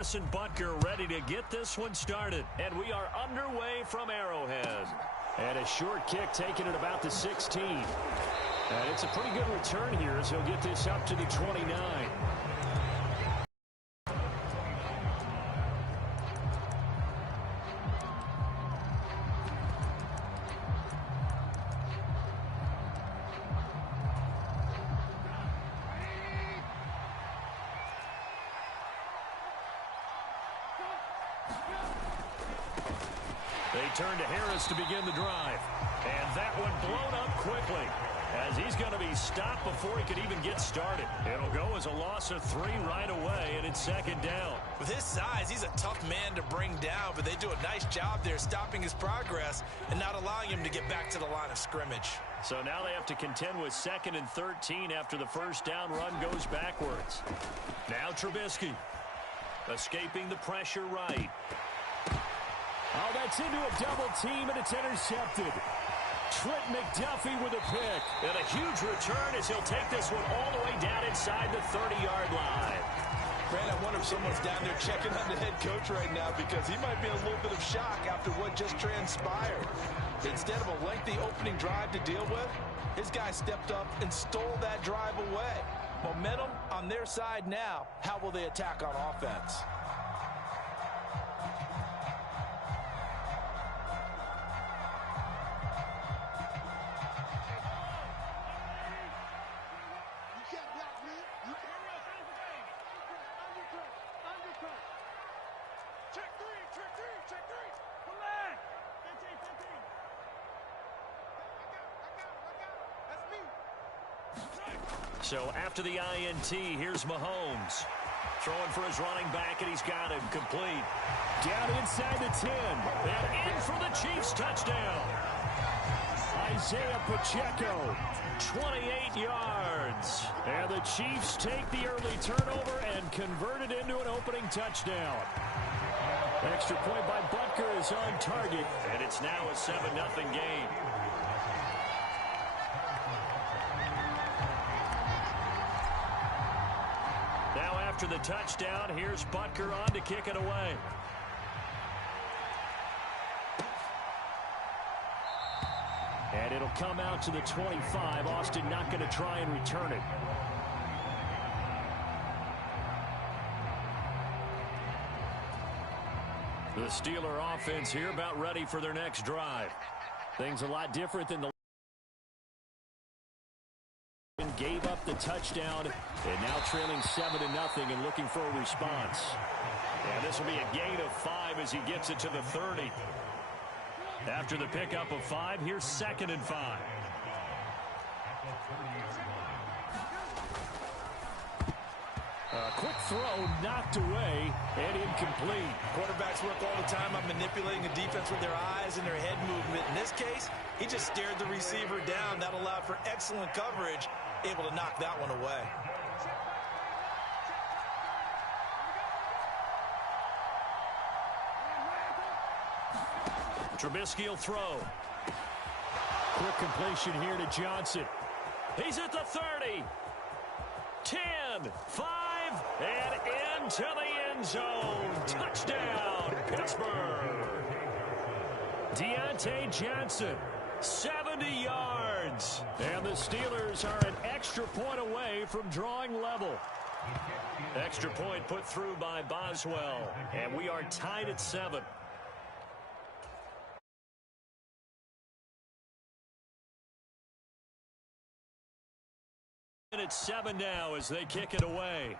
And Butker ready to get this one started. And we are underway from Arrowhead. And a short kick taken at about the 16. And it's a pretty good return here as he'll get this up to the 29. They turn to Harris to begin the drive. And that one blown up quickly as he's going to be stopped before he could even get started. It'll go as a loss of 3 right away, and it's second down. With his size, he's a tough man to bring down, but they do a nice job there stopping his progress and not allowing him to get back to the line of scrimmage. So now they have to contend with 2nd and 13 after the first down run goes backwards. Now Trubisky escaping the pressure right. Oh, that's into a double team, and it's intercepted. Trent McDuffie with a pick. And a huge return as he'll take this one all the way down inside the 30-yard line. Brad, I wonder if someone's down there checking on the head coach right now because he might be in a little bit of shock after what just transpired. Instead of a lengthy opening drive to deal with, his guy stepped up and stole that drive away. Momentum on their side now. How will they attack on offense? So after the INT, here's Mahomes. Throwing for his running back, and he's got him complete. Down inside the 10. And in for the Chiefs touchdown. Isaiah Pacheco, 28 yards. And the Chiefs take the early turnover and convert it into an opening touchdown. Extra point by Butker is on target, and it's now a 7-0 game. After the touchdown, here's Butker on to kick it away. And it'll come out to the 25. Austin not going to try and return it. The Steeler offense here about ready for their next drive. Things a lot different than the gave up the touchdown and now trailing 7-0 and looking for a response. And this will be a gain of 5 as he gets it to the 30. After the pickup of 5, here's 2nd and 5. A quick throw knocked away and incomplete. Quarterbacks work all the time on manipulating the defense with their eyes and their head movement. In this case, he just stared the receiver down. That allowed for excellent coverage, able to knock that one away. Trubisky will throw. Quick completion here to Johnson. He's at the 30. 10, 5, and into the end zone. Touchdown, Pittsburgh. Deontay Johnson, 70 yards. And the Steelers are an extra point away from drawing level. Extra point put through by Boswell. And we are tied at 7. And it's 7 now as they kick it away.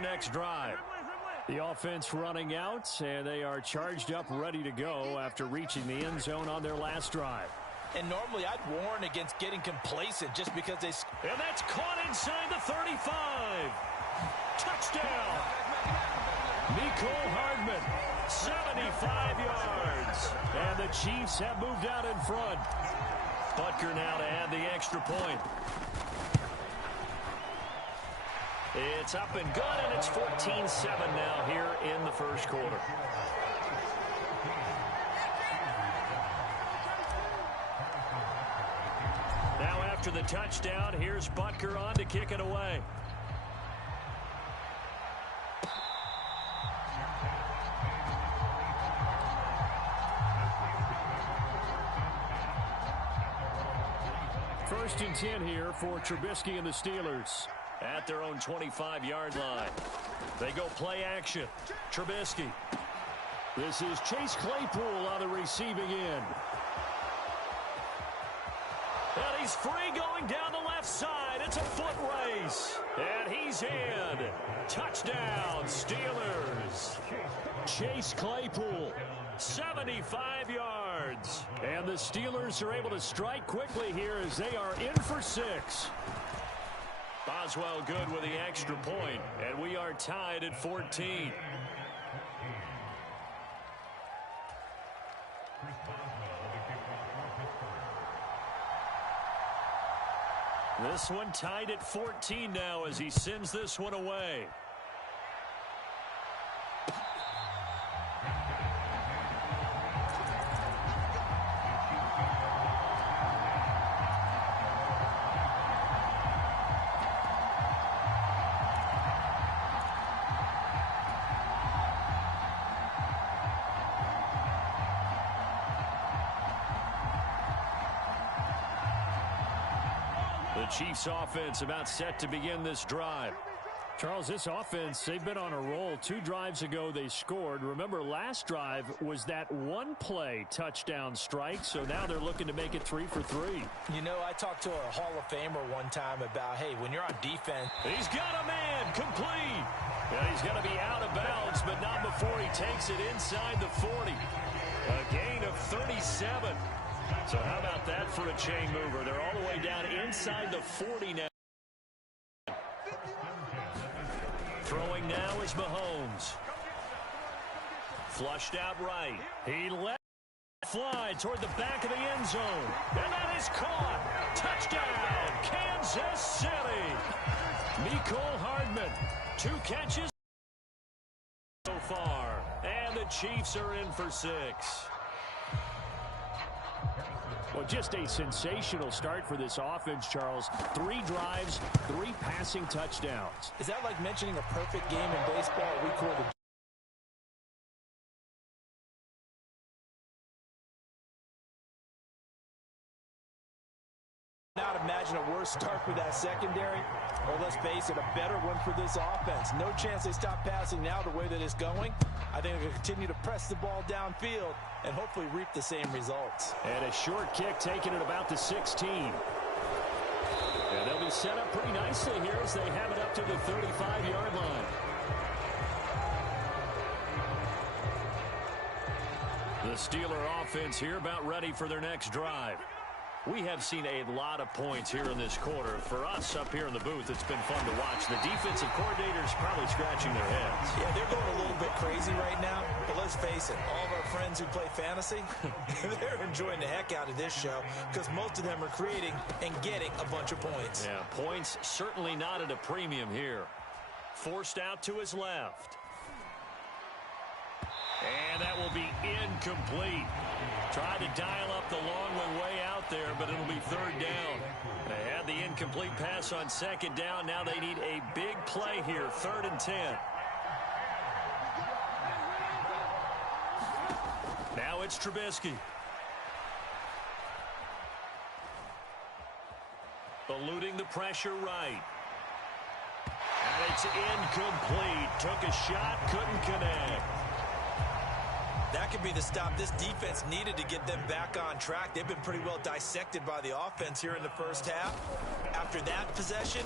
Next drive. The offense running out, and they are charged up, ready to go after reaching the end zone on their last drive. And normally I'd warn against getting complacent just because they... And that's caught inside the 35. Touchdown. Mecole Hardman, 75 yards. And the Chiefs have moved out in front. Butker now to add the extra point. It's up and good, and it's 14-7 now here in the first quarter. Now after the touchdown, here's Butker on to kick it away. First and 10 here for Trubisky and the Steelers at their own 25-yard line. They go play action. Trubisky. This is Chase Claypool on the receiving end. And he's free going down the left side. It's a foot race. And he's in. Touchdown, Steelers. Chase Claypool, 75 yards. And the Steelers are able to strike quickly here as they are in for 6. Boswell good with the extra point, and we are tied at 14. This one tied at 14 now as he sends this one away. The Chiefs offense about set to begin this drive. Charles, this offense, they've been on a roll. 2 drives ago they scored. Remember, last drive was that one-play touchdown strike, so now they're looking to make it 3 for 3. You know, I talked to a Hall of Famer one time about, hey, when you're on defense. He's got a man complete. Yeah, he's got to be out of bounds, but not before he takes it inside the 40. A gain of 37. So how about that for a chain mover? They're all the way down inside the 40 now. Throwing now is Mahomes. Flushed out right. He let it fly toward the back of the end zone. And that is caught. Touchdown, Kansas City. Mecole Hardman, 2 catches so far. And the Chiefs are in for 6. Well, just a sensational start for this offense, Charles. 3 drives, 3 passing touchdowns. Is that like mentioning a perfect game in baseball? We call the not imagine a worse start for that secondary, or let's face it, a better one for this offense. No chance they stop passing now the way that it's going. I think they'll continue to press the ball downfield and hopefully reap the same results. And a short kick taken at about the 16. And they'll be set up pretty nicely here as they have it up to the 35-yard line. The Steeler offense here about ready for their next drive. We have seen a lot of points here in this quarter. For us up here in the booth, it's been fun to watch. The defensive coordinators probably scratching their heads. Yeah, they're going a little bit crazy right now. But let's face it, all of our friends who play fantasy, they're enjoying the heck out of this show because most of them are creating and getting a bunch of points. Yeah, points certainly not at a premium here. Forced out to his left. And that will be incomplete. Tried to dial up the long one way out there, but it'll be 3rd down. They had the incomplete pass on 2nd down. Now they need a big play here, 3rd and 10. Now it's Trubisky. Eluding the pressure right. And it's incomplete. Took a shot, couldn't connect. That could be the stop this defense needed to get them back on track. They've been pretty well dissected by the offense here in the first half. After that possession,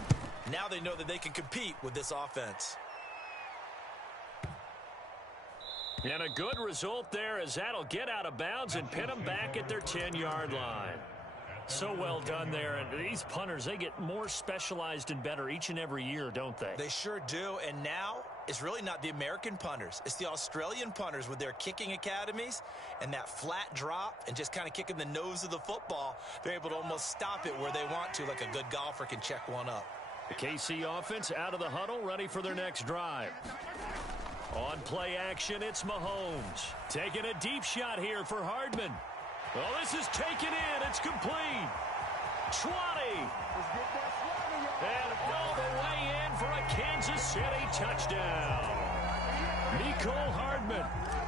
now they know that they can compete with this offense. And a good result there as that'll get out of bounds and pin them back at their 10-yard line. So well done there. And these punters, they get more specialized and better each and every year, don't they? They sure do. And now It's really not the American punters. It's the Australian punters with their kicking academies and that flat drop and just kind of kicking the nose of the football. They're able to almost stop it where they want to, like a good golfer can check one up. The KC offense out of the huddle, ready for their next drive. On play action, it's Mahomes. Taking a deep shot here for Hardman. Well, this is taken in. It's complete. 20. And all the way in for a Kansas City touchdown. Mecole Hardman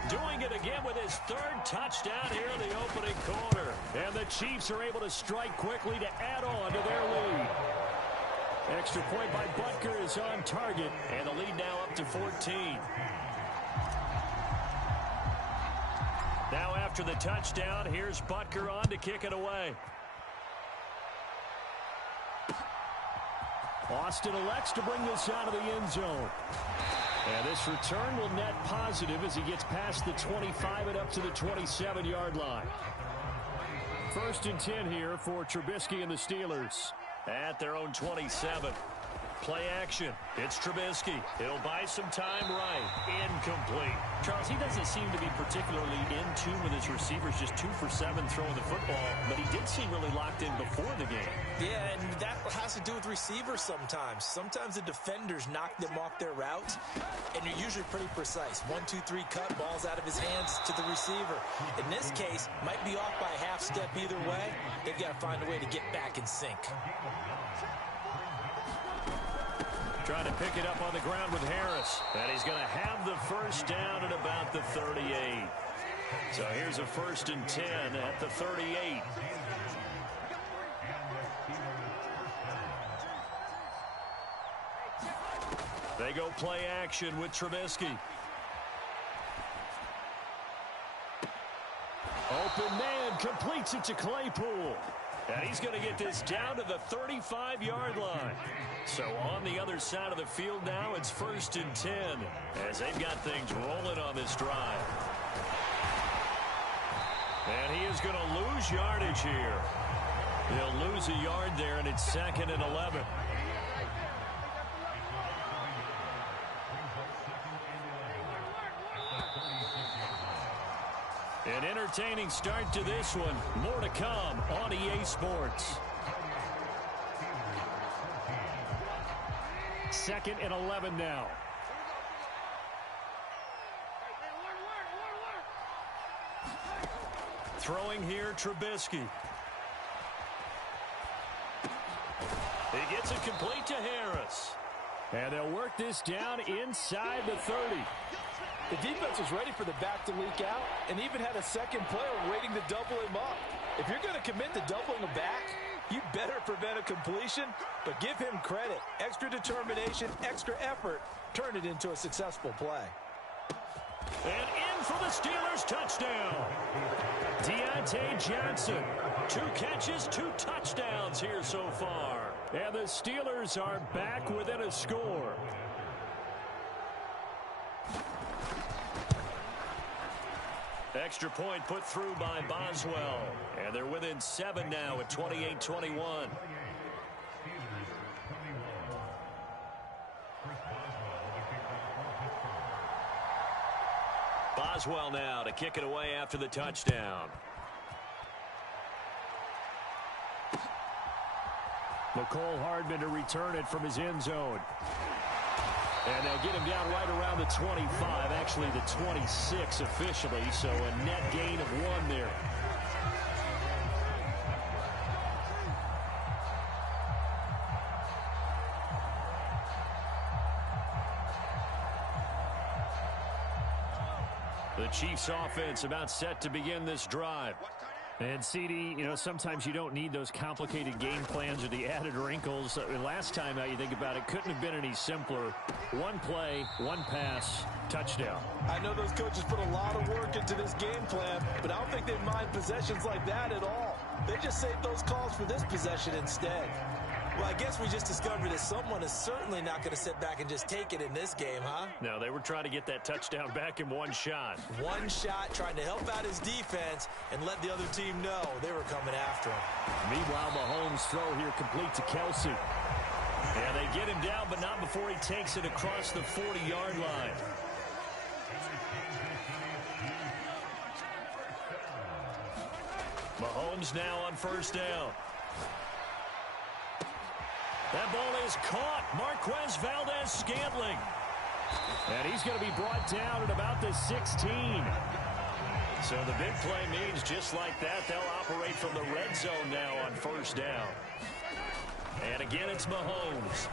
doing it again with his third touchdown here in the opening quarter. And the Chiefs are able to strike quickly to add on to their lead. Extra point by Butker is on target, and the lead now up to 14. Now after the touchdown, here's Butker on to kick it away. Austin elects to bring this out of the end zone. And this return will net positive as he gets past the 25 and up to the 27-yard line. 1st and 10 here for Trubisky and the Steelers at their own 27. Play action. It's Trubisky. He'll buy some time right. Incomplete. Charles, he doesn't seem to be particularly in tune with his receivers, just 2 for 7 throwing the football, but he did seem really locked in before the game. Yeah, and that has to do with receivers sometimes. Sometimes the defenders knock them off their route, and you're usually pretty precise. 1, 2, 3 cut, balls out of his hands to the receiver. In this case, might be off by a half step either way. They've got to find a way to get back in sync. Trying to pick it up on the ground with Harris. And he's going to have the first down at about the 38. So here's a 1st and 10 at the 38. They go play action with Trubisky. Open man completes it to Claypool. And he's going to get this down to the 35-yard line. So on the other side of the field now, it's 1st and 10 as they've got things rolling on this drive. And he is going to lose yardage here. He'll lose a yard there, and it's 2nd and 11. An entertaining start to this one. More to come on EA Sports. 2nd and 11 now. Throwing here, Trubisky. He gets it complete to Harris. And they'll work this down inside the 30. The defense was ready for the back to leak out and even had a second player waiting to double him up. If you're going to commit to doubling him back, you better prevent a completion, but give him credit. Extra determination, extra effort, turn it into a successful play. And in for the Steelers touchdown. Deontay Johnson. 2 catches, 2 touchdowns here so far. And the Steelers are back within a score. Extra point put through by Boswell. And they're within 7 now at 28-21. Boswell now to kick it away after the touchdown. Mecole Hardman to return it from his end zone. And they'll get him down right around the 25, actually the 26 officially, so a net gain of 1 there. The Chiefs offense about set to begin this drive. And CD, you know, sometimes you don't need those complicated game plans or the added wrinkles. Last time out, you think about it, couldn't have been any simpler. 1 play, 1 pass, touchdown. I know those coaches put a lot of work into this game plan, but I don't think they mind possessions like that at all. They just save those calls for this possession instead. Well, I guess we just discovered that someone is certainly not going to sit back and just take it in this game, huh? No, they were trying to get that touchdown back in 1 shot. 1 shot, trying to help out his defense and let the other team know they were coming after him. Meanwhile, Mahomes' throw here complete to Kelsey. And they get him down, but not before he takes it across the 40-yard line. Mahomes now on first down. That ball is caught. Marquez Valdes-Scantling. And he's going to be brought down at about the 16. So the big play means just like that, they'll operate from the red zone now on first down. And again, it's Mahomes.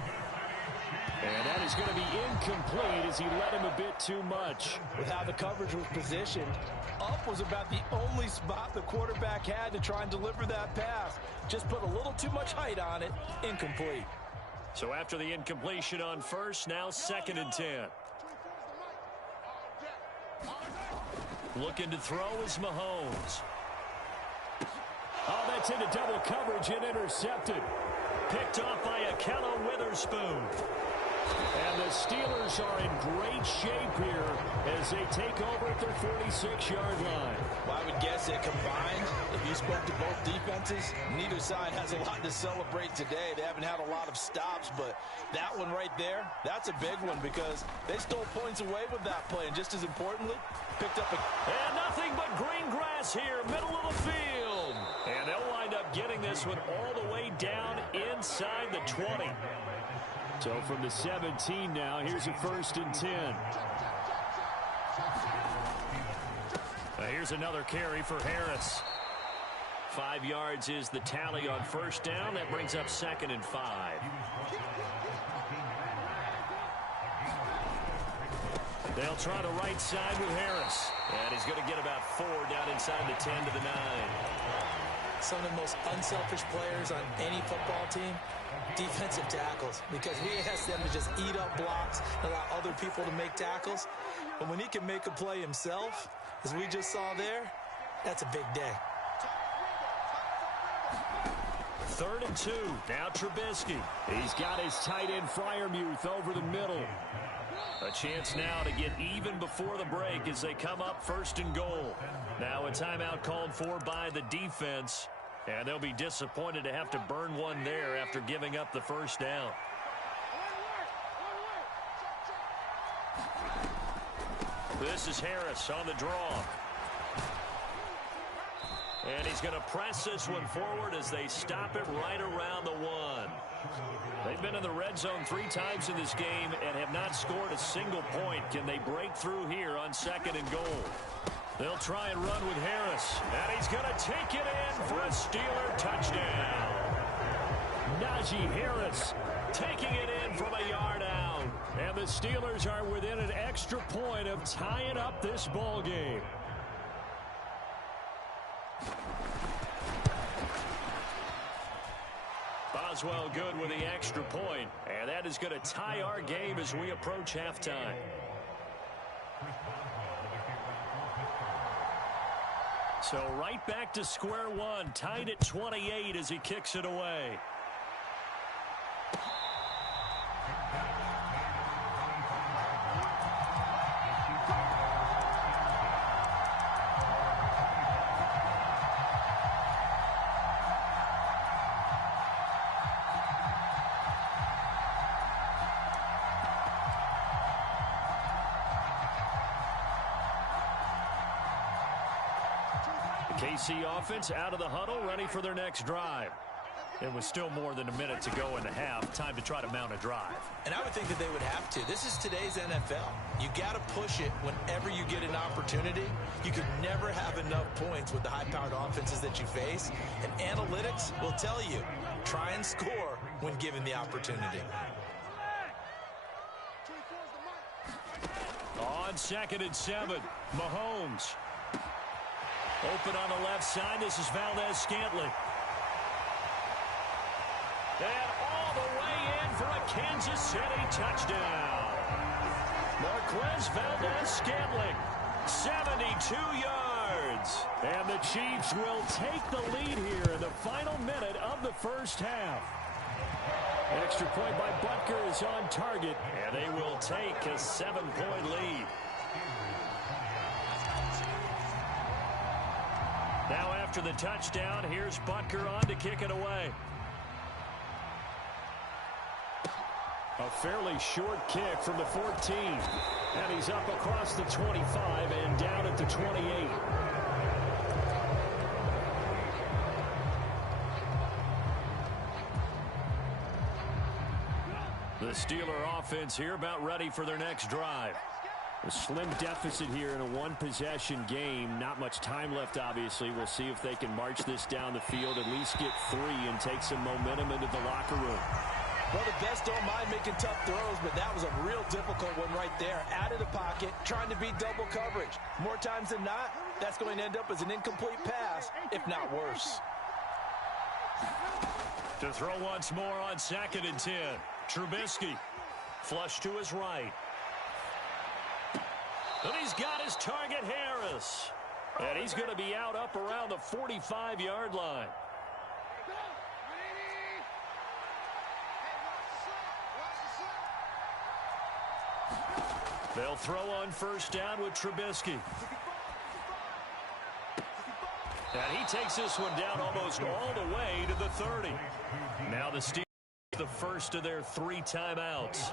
And that is going to be incomplete as he led him a bit too much. With how the coverage was positioned, up was about the only spot the quarterback had to try and deliver that pass. Just put a little too much height on it. Incomplete. So after the incompletion on first, now 2nd and 10. Looking to throw is Mahomes. Oh, that's into double coverage and intercepted. Picked off by Akello Witherspoon. And the Steelers are in great shape here as they take over at their 46-yard line. Well, I would guess that combined, if you spoke to both defenses, neither side has a lot to celebrate today. They haven't had a lot of stops, but that one right there, that's a big one because they stole points away with that play. And just as importantly, picked up a... And nothing but green grass here, middle of the field. And they'll wind up getting this one all the way down inside the 20. So from the 17 now, here's a 1st and 10. Here's another carry for Harris. 5 yards is the tally on first down. That brings up 2nd and 5. They'll try the right side with Harris. And he's going to get about 4 down inside the 10 to the 9. Some of the most unselfish players on any football team, defensive tackles, because we ask them to just eat up blocks, allow other people to make tackles. But when he can make a play himself, as we just saw there, that's a big day. 3rd and 2. Now Trubisky. He's got his tight end Freiermuth over the middle. A chance now to get even before the break as they come up 1st and goal. Now a timeout called for by the defense. And they'll be disappointed to have to burn one there after giving up the first down. This is Harris on the draw. And he's going to press this one forward as they stop it right around the 1. They've been in the red zone 3 times in this game and have not scored a single point. Can they break through here on 2nd and goal? They'll try and run with Harris. And he's going to take it in for a Steeler touchdown. Najee Harris taking it in from a yard out. And the Steelers are within an extra point of tying up this ball game. Boswell good with the extra point. And that is going to tie our game as we approach halftime. So right back to square one, tied at 28 as he kicks it away. KC offense out of the huddle, ready for their next drive. It was still more than a minute to go in the half. Time to try to mount a drive. And I would think that they would have to. This is today's NFL. You got to push it whenever you get an opportunity. You could never have enough points with the high-powered offenses that you face. And analytics will tell you, try and score when given the opportunity. On 2nd and 7, Mahomes. Open on the left side. This is Valdes-Scantling. And all the way in for a Kansas City touchdown. Marquez Valdes-Scantling, 72 yards. And the Chiefs will take the lead here in the final minute of the first half. Extra point by Butker is on target, and they will take a 7-point lead. Now after the touchdown, here's Butker on to kick it away. A fairly short kick from the 14. And he's up across the 25 and down at the 28. The Steeler offense here about ready for their next drive. A slim deficit here in a one-possession game. Not much time left, obviously. We'll see if they can march this down the field, at least get 3 and take some momentum into the locker room. Well, the best don't mind making tough throws, but that was a real difficult one right there. Out of the pocket, trying to beat double coverage. More times than not, that's going to end up as an incomplete pass, if not worse. To throw once more on 2nd and 10. Trubisky, flush to his right. And he's got his target, Harris. And he's going to be out up around the 45-yard line. They'll throw on 1st down with Trubisky. And he takes this one down almost all the way to the 30. Now the Steelers the first of their 3 timeouts,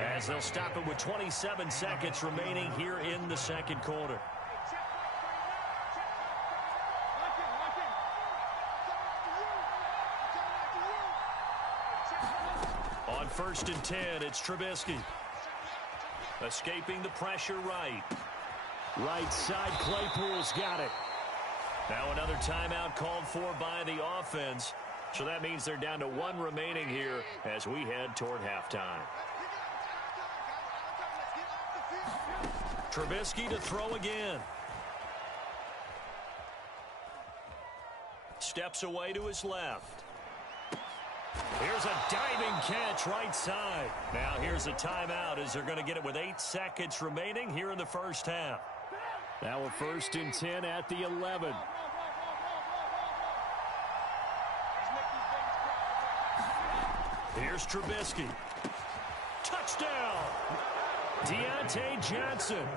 as they'll stop it with 27 seconds remaining here in the second quarter. On 1st and 10, it's Trubisky. Escaping the pressure right. Right side, Claypool's got it. Now another timeout called for by the offense. So that means they're down to 1 remaining here as we head toward halftime. Trubisky to throw again. Steps away to his left. Here's a diving catch right side. Now here's a timeout as they're going to get it with 8 seconds remaining here in the first half. Now a 1st and 10 at the 11. Here's Trubisky. Touchdown! Deontay Johnson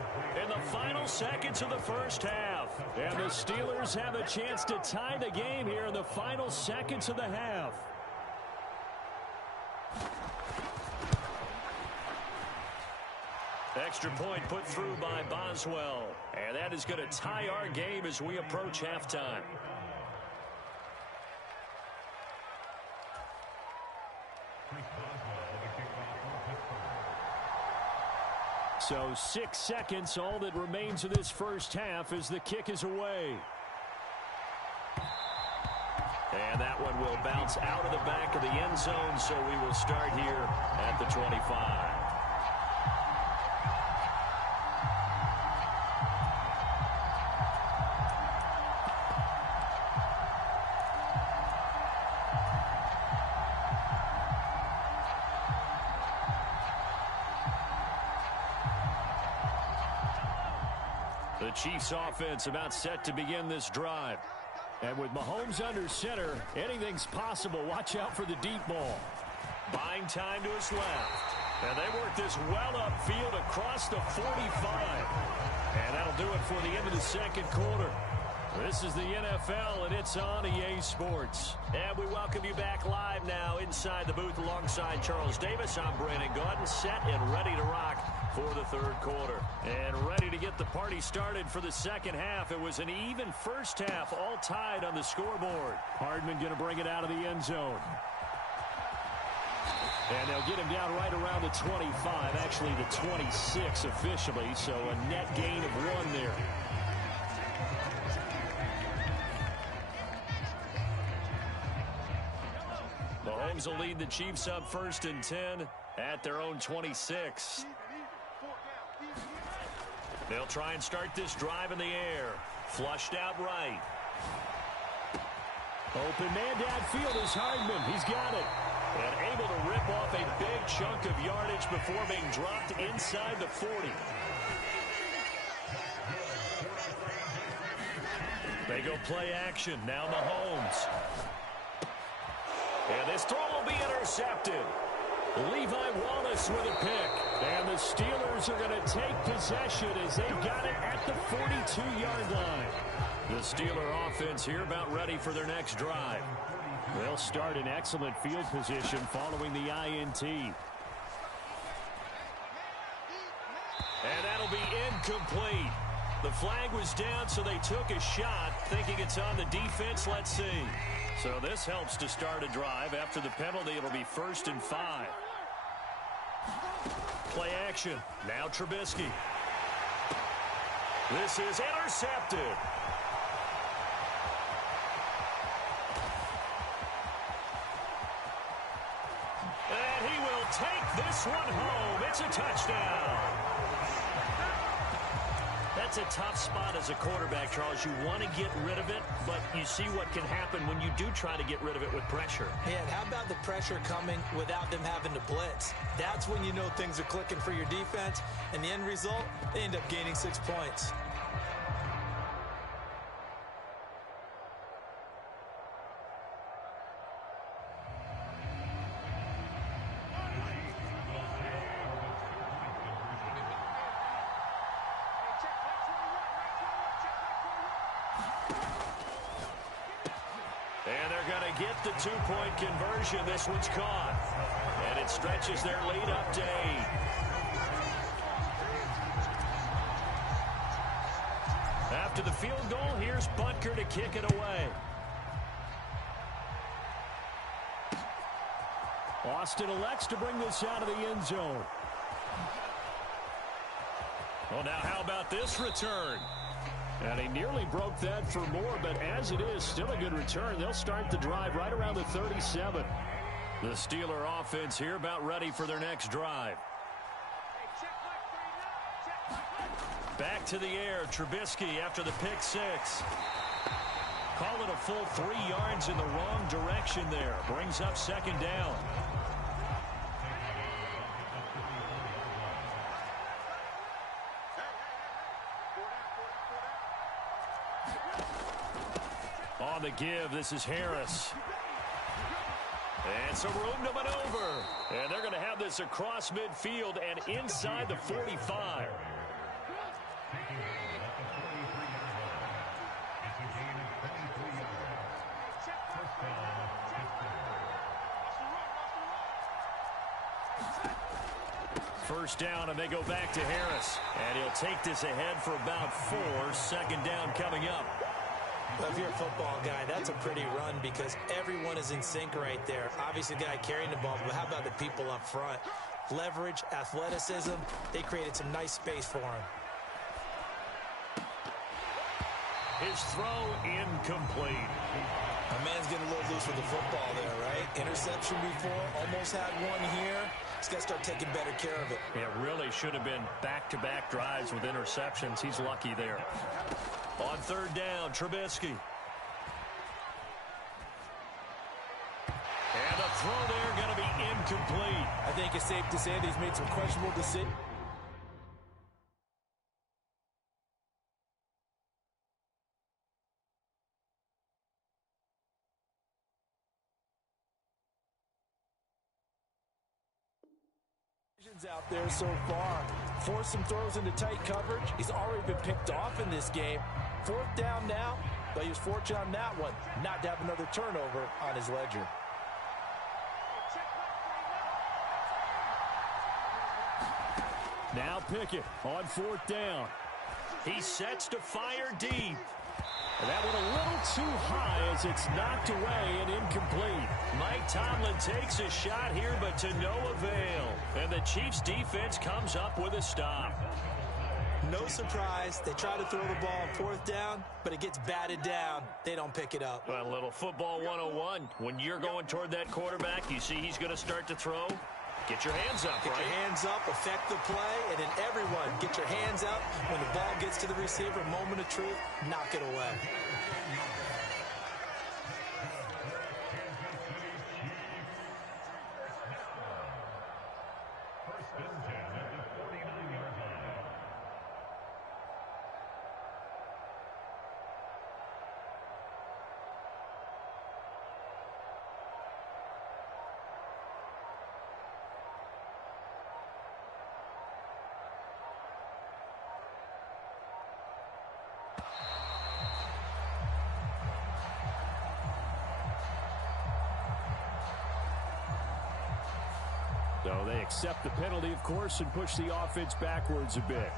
in the final seconds of the first half. And the Steelers have a chance to tie the game here in the final seconds of the half. Extra point put through by Boswell. And that is going to tie our game as we approach halftime. So 6 seconds, all that remains of this first half as the kick is away. And that one will bounce out of the back of the end zone, so we will start here at the 25. The Chiefs offense about set to begin this drive. And with Mahomes under center, anything's possible. Watch out for the deep ball. Buying time to his left. And they work this well upfield across the 45. And that'll do it for the end of the second quarter. This is the NFL, and it's on EA Sports. And we welcome you back live now inside the booth alongside Charles Davis. I'm Brandon Gaudin, set and ready to rock for the third quarter. And ready to get the party started for the second half. It was an even first half, all tied on the scoreboard. Hardman going to bring it out of the end zone. And they'll get him down right around the 25, actually the 26 officially, so a net gain of 1 there. Mahomes will lead the Chiefs up 1st and 10 at their own 26. They'll try and start this drive in the air. Flushed out right. Open man downfield is Hardman. He's got it. And able to rip off a big chunk of yardage before being dropped inside the 40. They go play action. Now Mahomes. And this throw will be intercepted. Levi Wallace with a pick. And the Steelers are going to take possession as they've got it at the 42-yard line. The Steeler offense here about ready for their next drive. They'll start in excellent field position following the INT. And that'll be incomplete. The flag was down, so they took a shot, thinking it's on the defense. Let's see. So this helps to start a drive. After the penalty, it'll be 1st and 5. Play action. Now Trubisky. This is intercepted. And he will take this one home. It's a touchdown. That's a tough spot as a quarterback, Charles. You want to get rid of it, but you see what can happen when you do try to get rid of it with pressure. Yeah, and how about the pressure coming without them having to blitz? That's when you know things are clicking for your defense, and the end result, they end up gaining 6 points. And they're going to get the 2-point conversion. This one's caught. And it stretches their lead up to 8. After the field goal, here's Butker to kick it away. Austin elects to bring this out of the end zone. Well, now how about this return? And he nearly broke that for more, but as it is, still a good return. They'll start the drive right around the 37. The Steeler offense here about ready for their next drive. Back to the air, Trubisky after the pick 6. Call it a full 3 yards in the wrong direction there. Brings up 2nd down. On the give, this is Harris. And some room to maneuver. And they're going to have this across midfield and inside the 45. First down, and they go back to Harris. And he'll take this ahead for about 4. 2nd down coming up. Well, if you're a football guy, that's a pretty run because everyone is in sync right there. Obviously, the guy carrying the ball, but how about the people up front? Leverage, athleticism, they created some nice space for him. His throw incomplete. My man's getting a little loose with the football there, right? Interception before, almost had one here. He's got to start taking better care of it. It really should have been back-to-back drives with interceptions. He's lucky there. On 3rd down, Trubisky. And the throw there going to be incomplete. I think it's safe to say that he's made some questionable decisions. Out there so far. Forced some throws into tight coverage. He's already been picked off in this game. 4th down now, but he was fortunate on that one not to have another turnover on his ledger. Now Pickett on 4th down. He sets to fire deep. And that one a little too high as it's knocked away and incomplete. Mike Tomlin takes a shot here, but to no avail. And the Chiefs defense comes up with a stop. No surprise. They try to throw the ball on 4th down, but it gets batted down. They don't pick it up. Well, a little football 101. When you're going toward that quarterback, you see he's going to start to throw. Get your hands up, Get right? your hands up, affect the play, and then everyone get your hands up. When the ball gets to the receiver, moment of truth, knock it away. So they accept the penalty, of course, and push the offense backwards a bit.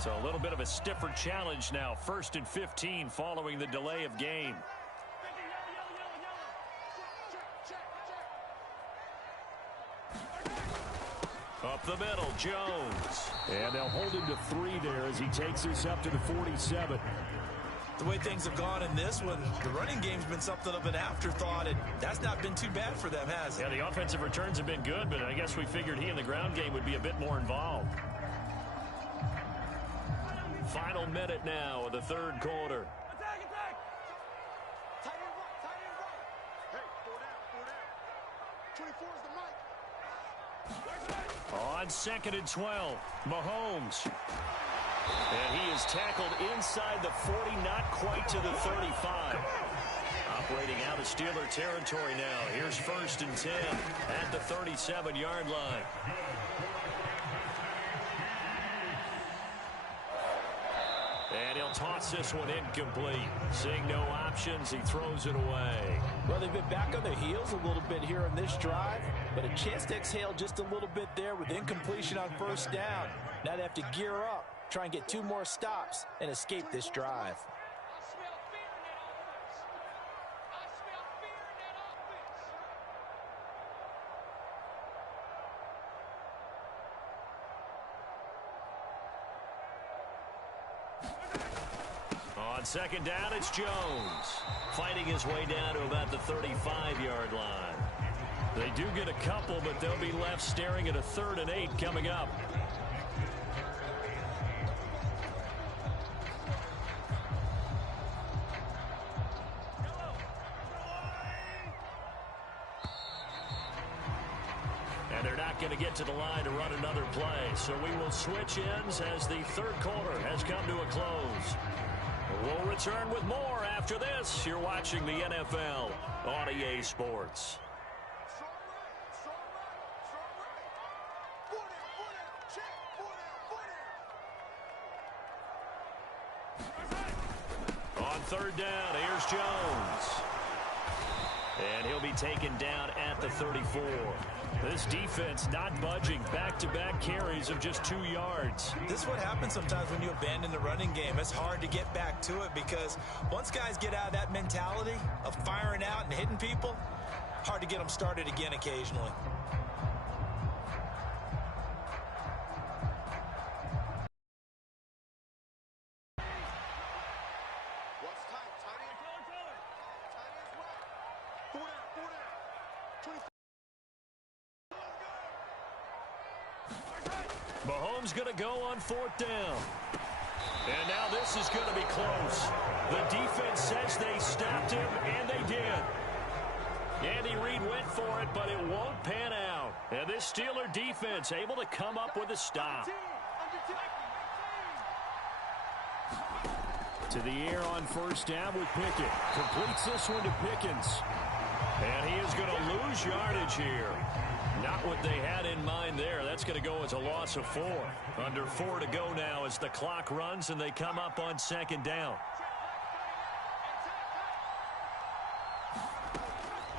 So a little bit of a stiffer challenge now. 1st and 15 following the delay of game. Up the middle, Jones. And they'll hold him to 3 there as he takes us up to the 47. The way things have gone in this one, the running game's been something of an afterthought, and that's not been too bad for them, has it? Yeah, the offensive returns have been good, but I guess we figured he in the ground game would be a bit more involved. Final minute now of the 3rd quarter. Attack, attack! Tight end right, tight end right. Hey, 4 down. 24 is the mic. On 2nd and 12, Mahomes. And he is tackled inside the 40, not quite to the 35. Operating out of Steeler territory now. Here's 1st and 10 at the 37-yard line. And he'll toss this one incomplete. Seeing no options, he throws it away. Well, they've been back on their heels a little bit here in this drive, but a chance to exhale just a little bit there with incompletion on 1st down. Now they have to gear up, try and get 2 more stops, and escape this drive. On 2nd down, it's Jones. Fighting his way down to about the 35-yard line. They do get a couple, but they'll be left staring at a 3rd and 8 coming up. And they're not going to get to the line to run another play. So we will switch ends as the 3rd quarter has come to a close. We'll return with more after this. You're watching the NFL on EA Sports. On 3rd down, here's Jones. And he'll be taken down at the 34. This defense not budging. Back-to-back carries of just 2 yards. This is what happens sometimes when you abandon the running game. It's hard to get back to it because once guys get out of that mentality of firing out and hitting people, hard to get them started again occasionally. Mahomes going to go on 4th down. And now this is going to be close. The defense says they stopped him, and they did. Andy Reid went for it, but it won't pan out. And this Steeler defense able to come up with a stop. To the air on 1st down with Pickett. Completes this one to Pickens. And he is going to lose yardage here. Not what they had in mind there. That's going to go as a loss of 4. Under 4 to go now as the clock runs and they come up on 2nd down.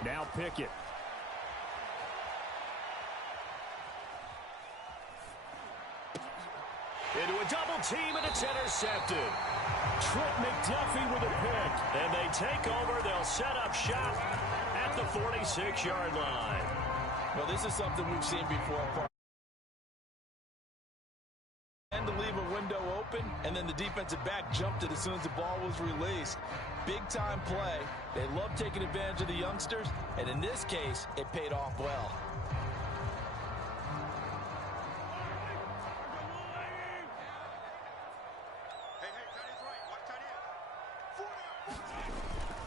Now Pickett. Into a double team, and it's intercepted. Trent McDuffie with a pick. And they take over. They'll set up shop at the 46-yard line. Well, this is something we've seen before. And to leave a window open, and then the defensive back jumped it as soon as the ball was released. Big-time play. They love taking advantage of the youngsters, and in this case, it paid off well.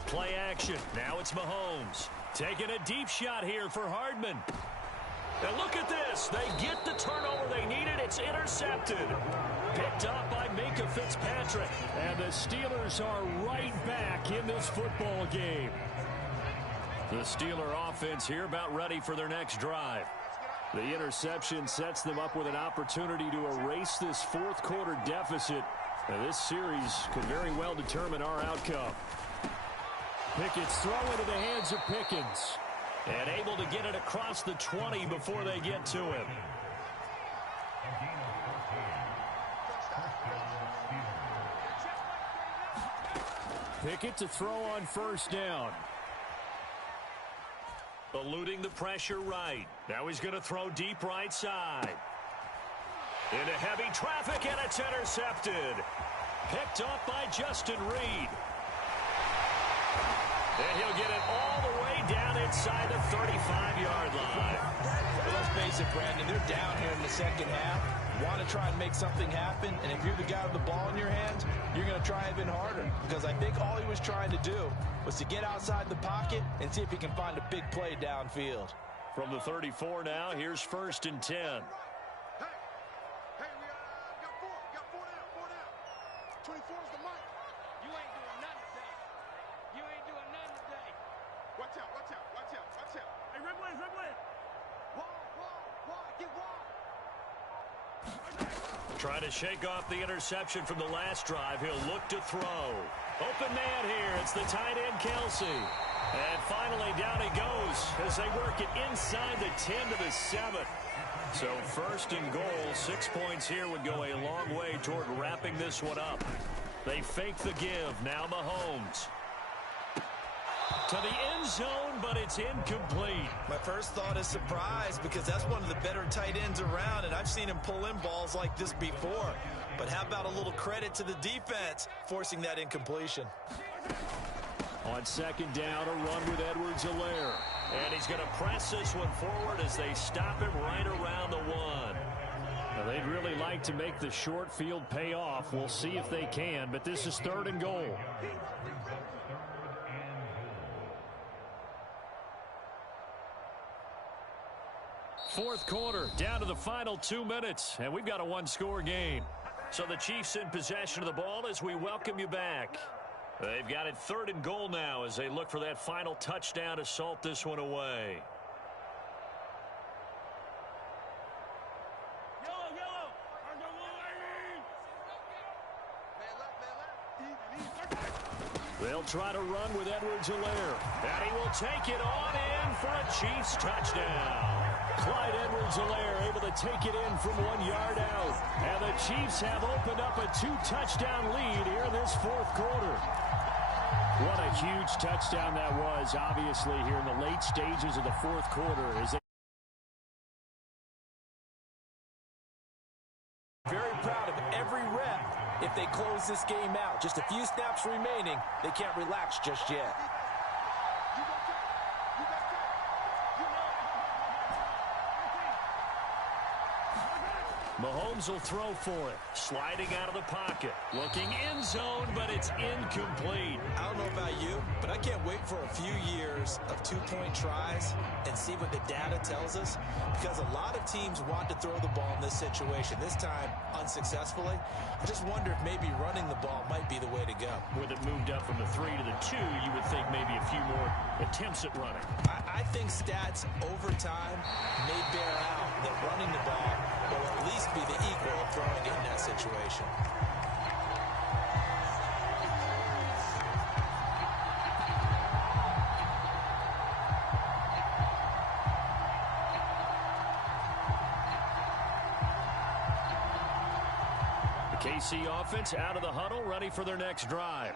Play action. Now it's Mahomes. Taking a deep shot here for Hardman. And look at this. They get the turnover they needed. It's intercepted. Picked up by Minkah Fitzpatrick. And the Steelers are right back in this football game. The Steeler offense here about ready for their next drive. The interception sets them up with an opportunity to erase this 4th quarter deficit. Now, this series could very well determine our outcome. Pickett's throw into the hands of Pickens. And able to get it across the 20 before they get to him. Pickett to throw on first down. Eluding the pressure right. Now he's going to throw deep right side. Into heavy traffic, and it's intercepted. Picked up by Justin Reed. And he'll get it all the way down inside the 35-yard line. Well, let's face it, Brandon, they're down here in the second half. Want to try and make something happen, and if you're the guy with the ball in your hands, you're going to try even harder, because I think all he was trying to do was to get outside the pocket and see if he can find a big play downfield. From the 34 now, here's 1st and 10. Hey, we got four down. 24's the mic. You ain't doing nothing today. You ain't doing nothing today. Watch out. Hey, red wave. Wall, get wall. Trying to shake off the interception from the last drive. He'll look to throw. Open man here. It's the tight end, Kelsey. And finally, down he goes as they work it inside the 10 to the 7. So 1st and goal, 6 points here would go a long way toward wrapping this one up. They fake the give. Now Mahomes. To the end zone, but it's incomplete. My first thought is surprise, because that's one of the better tight ends around, and I've seen him pull in balls like this before. But how about a little credit to the defense forcing that incompletion? On 2nd down, a run with Edwards-Helaire. And he's going to press this one forward as they stop him right around the 1. Now, they'd really like to make the short field pay off. We'll see if they can, but this is 3rd and goal. Fourth quarter, down to the final 2 minutes, and we've got a one-score game. So the Chiefs in possession of the ball as we welcome you back. They've got it 3rd and goal now as they look for that final touchdown to salt this one away. They'll try to run with Edwards-Helaire. And he will take it on in for a Chiefs touchdown. Clyde Edwards-Helaire able to take it in from 1 yard out. And the Chiefs have opened up a 2-touchdown lead here in this 4th quarter. What a huge touchdown that was, obviously, here in the late stages of the 4th quarter. As they Very proud of every rep. If they close this game out, just a few snaps remaining, they can't relax just yet. Mahomes will throw for it. Sliding out of the pocket. Looking end zone, but it's incomplete. I don't know about you, but I can't wait for a few years of 2-point tries and see what the data tells us, because a lot of teams want to throw the ball in this situation, this time unsuccessfully. I just wonder if maybe running the ball might be the way to go. With it moved up from the 3 to the 2, you would think maybe a few more attempts at running. I think stats over time may bear out that running the ball will at least be the equal of throwing it in that situation. The KC offense out of the huddle, ready for their next drive.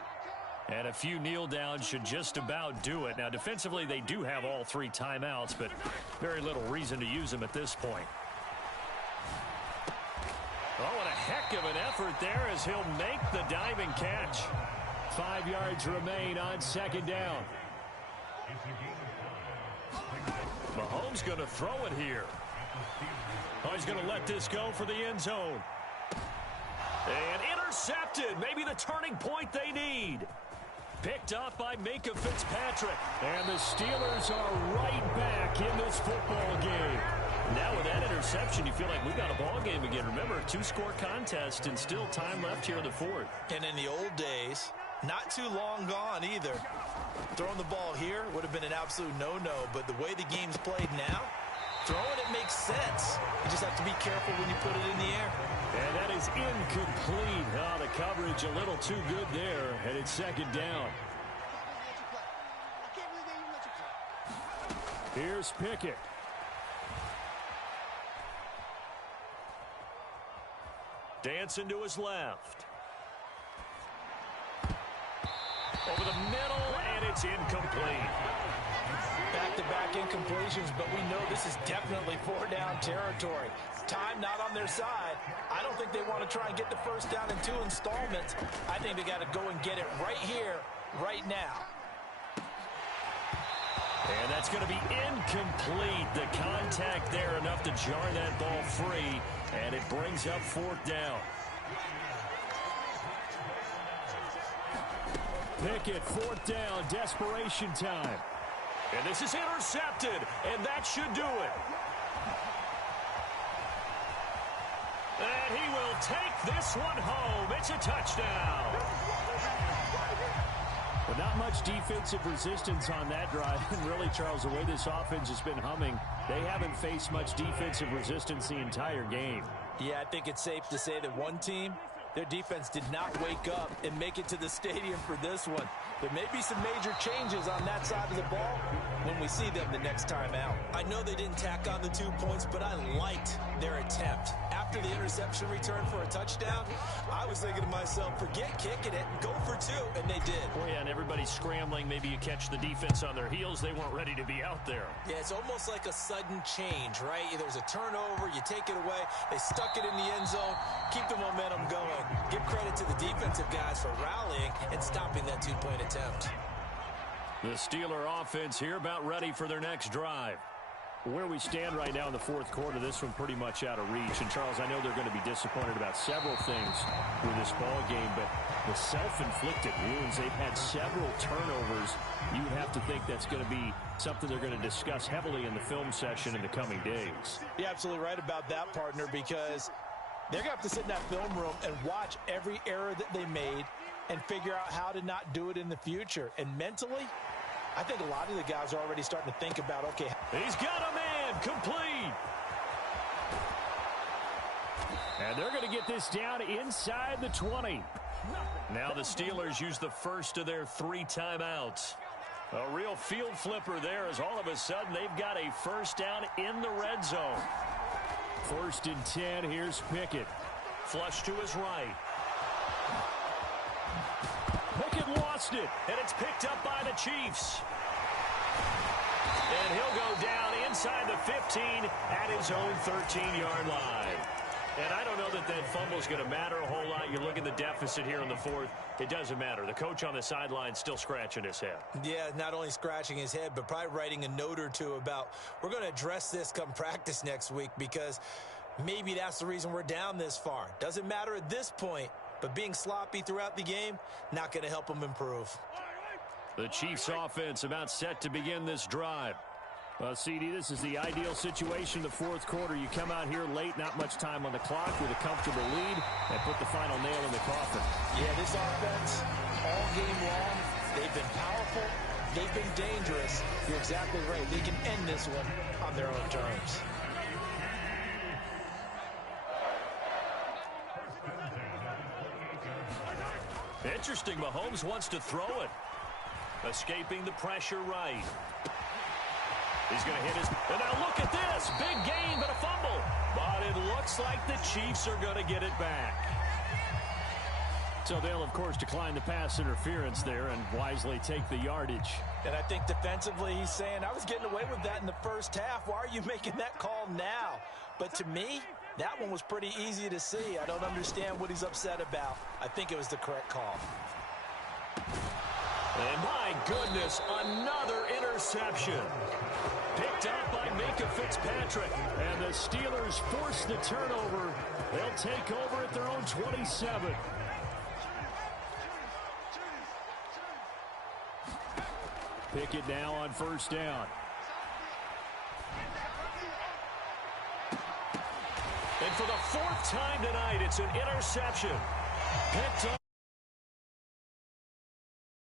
And a few kneel downs should just about do it. Now, defensively, they do have all 3 timeouts, but very little reason to use them at this point. Oh, what a heck of an effort there as he'll make the diving catch. 5 yards remain on 2nd down. Mahomes going to throw it here. Oh, he's going to let this go for the end zone. And intercepted. Maybe the turning point they need. Picked up by Minkah Fitzpatrick. And the Steelers are right back in this football game. Now with that interception, you feel like we've got a ball game again. Remember, 2-score contest and still time left here in the 4th. And in the old days, not too long gone either, throwing the ball here would have been an absolute no-no. But the way the game's played now, throwing it makes sense. You just have to be careful when you put it in the air. And that is incomplete. Oh, the coverage a little too good there. And it's 2nd down. Here's Pickett. Dancing to his left. Over the middle, and it's incomplete. Back-to-back incompletions, but we know this is definitely four-down territory. Time not on their side. I don't think they want to try and get the first down in 2 installments. I think they got to go and get it right here, right now. And that's going to be incomplete. The contact there enough to jar that ball free, and it brings up 4th down. Pickett, 4th down, desperation time. And this is intercepted, and that should do it. And he will take this one home. It's a touchdown. But not much defensive resistance on that drive. And really, Charles, the way this offense has been humming, they haven't faced much defensive resistance the entire game. Yeah, I think it's safe to say that one team, their defense did not wake up and make it to the stadium for this one. There may be some major changes on that side of the ball when we see them the next time out. I know they didn't tack on the 2 points, but I liked their attempt. After the interception return for a touchdown, I was thinking to myself, forget kicking it, go for 2, and they did. Oh, yeah, and everybody's scrambling. Maybe you catch the defense on their heels. They weren't ready to be out there. Yeah, it's almost like a sudden change, right? There's a turnover, you take it away, they stuck it in the end zone, keep the momentum going. Give credit to the defensive guys for rallying and stopping that 2-point attempt. The Steeler offense here about ready for their next drive. Where we stand right now in the 4th quarter, this one pretty much out of reach. And, Charles, I know they're going to be disappointed about several things with this ball game, but the self-inflicted wounds, they've had several turnovers. You have to think that's going to be something they're going to discuss heavily in the film session in the coming days. You're absolutely right about that, partner, because they're going to have to sit in that film room and watch every error that they made and figure out how to not do it in the future. And mentally, I think a lot of the guys are already starting to think about, okay. He's got a man, complete. And they're going to get this down inside the 20. Now the Steelers use the first of their 3 timeouts. A real field flipper there as all of a sudden they've got a first down in the red zone. 1st and 10, here's Pickett. Flush to his right. Pickett lost it. And it's picked up by the Chiefs. And he'll go down inside the 15 at his own 13-yard line. And I don't know that that fumble is going to matter a whole lot. You look at the deficit here in the 4th. It doesn't matter. The coach on the sideline still scratching his head. Yeah, not only scratching his head, but probably writing a note or 2 about we're going to address this come practice next week because maybe that's the reason we're down this far. Doesn't matter at this point, but being sloppy throughout the game, not going to help them improve. The Chiefs offense about set to begin this drive. Well, CD, this is the ideal situation in the 4th quarter. You come out here late, not much time on the clock with a comfortable lead, and put the final nail in the coffin. Yeah, this offense, all game long, they've been powerful, they've been dangerous. You're exactly right. They can end this one on their own terms. Interesting, Mahomes wants to throw it. Escaping the pressure right. He's going to hit his... And now look at this. Big gain, but a fumble. But it looks like the Chiefs are going to get it back. So they'll, of course, decline the pass interference there and wisely take the yardage. And I think defensively he's saying, I was getting away with that in the first half. Why are you making that call now? But to me, that one was pretty easy to see. I don't understand what he's upset about. I think it was the correct call. And my goodness, another interception. Picked up by Minka Fitzpatrick. And the Steelers force the turnover. They'll take over at their own 27. Pickett now on 1st down. And for the 4th time tonight, it's an interception. Picked up.